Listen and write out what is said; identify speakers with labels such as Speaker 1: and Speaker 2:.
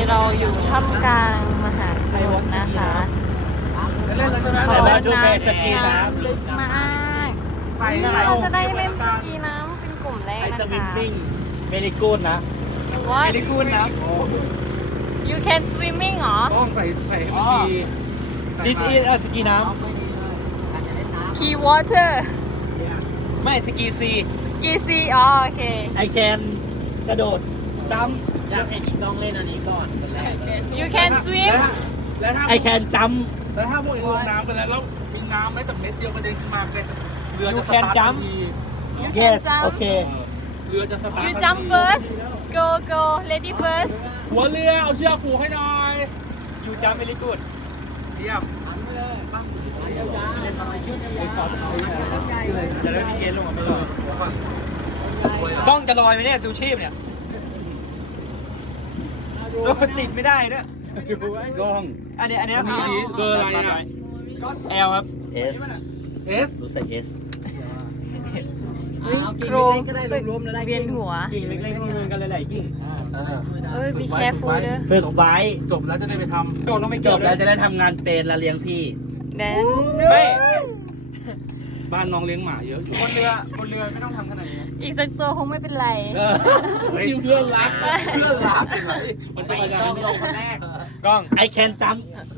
Speaker 1: เราอยู่ท่ามกลางมหาสมุทรนะคะเพราะว่าน้ำลึกมากเราจะได้เล่นสกีน้ำเป็นกลุ่มแรก
Speaker 2: ไอ
Speaker 1: นะ
Speaker 2: สวิม
Speaker 1: คะ
Speaker 2: มิ่งเมนิกูนนะ
Speaker 1: What
Speaker 3: ไม่ได้กูนนะ
Speaker 1: you can swimming เหรอ
Speaker 3: ต้องใส่เมื่อกี้
Speaker 2: This is สกีน้
Speaker 1: ski water
Speaker 2: ำไม่สกีซี
Speaker 1: ski sea อ๋อโอเค
Speaker 2: ไอแคนกระโดดจ
Speaker 4: อยากเห็นอีกต้องเล่นอันนี้ก่อนคนแรก
Speaker 1: you can swim
Speaker 3: แล้วถ้า
Speaker 2: ำไอแคนจัม
Speaker 3: แล้วถ้าพวกเองลงน้ำไปแล้วมีน้ำแม้แต่เม็ดเดียวกระเด็นขึ้นมาเลยเรือจะส
Speaker 2: You can
Speaker 3: ตาร์ท
Speaker 2: jump
Speaker 3: ทันที
Speaker 1: you can
Speaker 2: yes
Speaker 1: jump
Speaker 2: โอเค
Speaker 3: เรือจะสตาร์ท
Speaker 1: you
Speaker 3: ทันที
Speaker 1: jump first go go lady first
Speaker 3: หัวเรือเอาเชือกผูกให้หน่อย
Speaker 2: ยูจัมเมนิกูน
Speaker 3: เทียบ
Speaker 2: จะได้มีเกณฑ์ลงมาไม่รอดกล้องจะลอยไหมเนี่ยซูชีพเนี่ยรถติดไม่ได้ด้วย
Speaker 3: กล้อง
Speaker 2: อันนี้
Speaker 3: มีเบอร์อะไรอ่ะ
Speaker 2: L ครับ
Speaker 4: S
Speaker 3: S
Speaker 4: รู้สึก S
Speaker 1: โครงสึกเวียนหัว
Speaker 2: กิ่งเล็กๆรวมๆกันหลายๆกิ่ง
Speaker 1: เอ้ย be careful เด้อ
Speaker 2: ฝึกไว้
Speaker 3: จบแล้วจะได้ไปท
Speaker 2: โดดลงไป
Speaker 4: จ
Speaker 2: เกี่ยว
Speaker 4: บแล้วจะได้ทำงานเป็นและเลี้ยงพี่
Speaker 1: แดน
Speaker 2: ไม่
Speaker 3: ำบ้านน้องเลี้ยงหมาเยอะอยู่
Speaker 2: บนเรือไม่ต้องทำขนาดนี้
Speaker 1: อีกสักตัวคงไม่เป็นไร
Speaker 3: นี่เพื่อนรักเพื่อนรักมัน
Speaker 4: ไป
Speaker 3: จะมา
Speaker 4: ต้องลงคนแรก
Speaker 2: กล้องไอแคนจัม